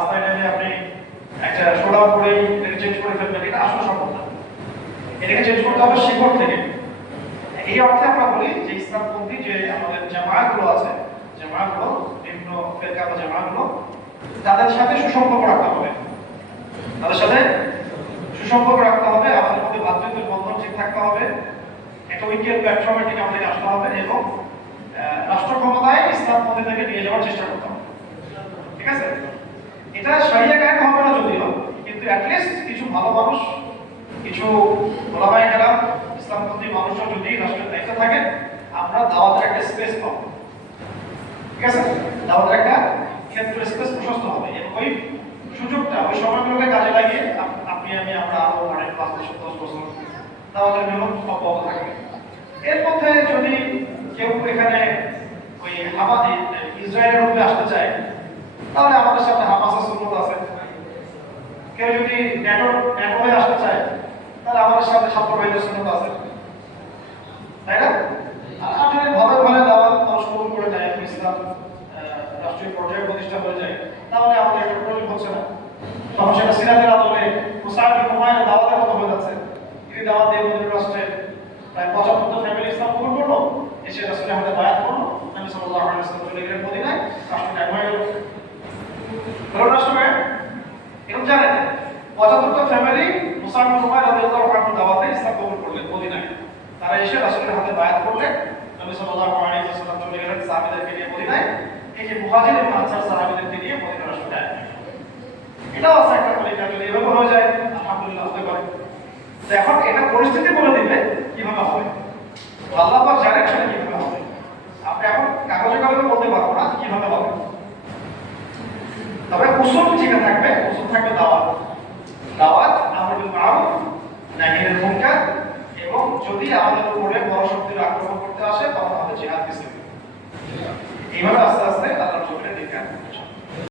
রাস্তায় নেমে আপনি একটা সোডা করে চেঞ্জ করে ফেলবেন, এটা আসলে সম্ভব না। এটাকে চেঞ্জ করতে হবে শিকড় থেকে। এই অর্থে আমরা বলি যে ইসলামপন্থী যে আমাদের জামায়াতগুলো আছে, জামায়াতগুলো বিভিন্ন ফিরকা বা জামায়াতগুলো, তাদের সাথে সুসম্পর্ক রাখতে হবে, তাদের সাথে সুসম্পর্ক রাখতে হবে, আমাদের মধ্যে ভ্রাতৃত্বের বন্ধন ঠিক থাকতে হবে, একটা ঐক্যের প্ল্যাটফর্মের দিকে আমাদেরকে আসতে হবে এবং রাষ্ট্র ক্ষমতায় ইসলামপন্থী থেকে নিয়ে যাওয়ার চেষ্টা করতে হবে। ঠিক আছে? এটা শরিয়া কায়েম হবে না যদিও, কিন্তু অ্যাটলিস্ট কিছু ভালো মানুষ, কিছু ওলামায়ে কেরাম, ইসলামপন্থী মানুষজন যদি রাষ্ট্রের দায়িত্বে থাকে, আমরা দাওয়াতের একটা স্পেস পাবো। ঠিক আছে? দাওয়াতের একটা ক্ষেত্র স্পেস প্রশস্ত হবে এবং ওই সুযোগটা, ওই সময়গুলোকে কাজে লাগিয়ে আপনি আমি আমরা আরো অনেক ৫-১০ বছর দাওয়াতের জন্য অব্যাহত থাকবে। এর মধ্যে যদি কেউ এখানে ওই ইসরায়েলের রূপে আসতে চায়, তাহলে আমাদের সাথে হামাসের সুন্নত আছে। কেউ যদি ন্যাটো হয়ে আসতে চায়, তাহলে আমাদের সাথে ছাত্র ভাইদের সুন্নত আছে, তাই না? আর যদি ভাবে ভাবে দাওয়াত মানুষ কবুল করে নেয়, ইসলাম রাষ্ট্রীয় পর্যায়ে প্রতিষ্ঠা হয়ে যায়, তাহলে আমাদের এটা প্রয়োজন হচ্ছে না। তখন সেটা সিরাজের আদলে মুসাইব বিন উমাইরের দাওয়াতের মতো হয়ে যাচ্ছে। তিনি দাওয়াত দিয়ে মদিনা রাষ্ট্রে প্রায় ৭৫টা ফ্যামিলি ইসলাম কবুল করলো, এসে রাসূলের হাতে বায়াত করলো, নবী সাল্লাল্লাহু আলাইহি ওয়াসাল্লাম চলে গেলেন মদিনায়, রাষ্ট্র কায়েম হয়ে গেল। রাষ্ট্র এরকম জানেন ৭৫টা ফ্যামিলি মুসাইব বিন উমাইর রাদিয়াল্লাহু আনহু দাওয়াতে ইসলাম কবুল করলেন মদিনায়। তারা এসে রাসূলের হাতে বায়াত করলেন, নবী সাল্লাল্লাহু আলাইহি ওয়াসাল্লাম চলে গেলেন সাহাবীদেরকে নিয়ে মদিনায়। এই যে মুহাজির এবং আনসার সাহাবীদেরকে নিয়ে মদিনা রাষ্ট্র কায়েম হয়ে গেল। এটাও আছে একটা তরিকা, যদি এভাবে হয়ে যায় আলহামদুলিল্লাহ হতে পারে। তো এখন এটা পরিস্থিতি বলে দিবে কিভাবে হবে, আল্লাহ পাক জানেন সেটা কিভাবে হবে। আপনি এখন কাগজে কলমে বলতে পারবো না কিভাবে হবে, তবে উসুল ঠিক থাকবে। উসুল থাকবে দাওয়াত, দাওয়াত আমর বিল মারুফ নাহি আনিল মুনকার, এবং যদি আমাদের উপরে বড় শক্তির আক্রমণ করতে আসে তখন আমাদের জিহাদ ফিসবিলিল্লাহ। এইভাবে আস্তে আস্তে আল্লাহর জমিনে দিকে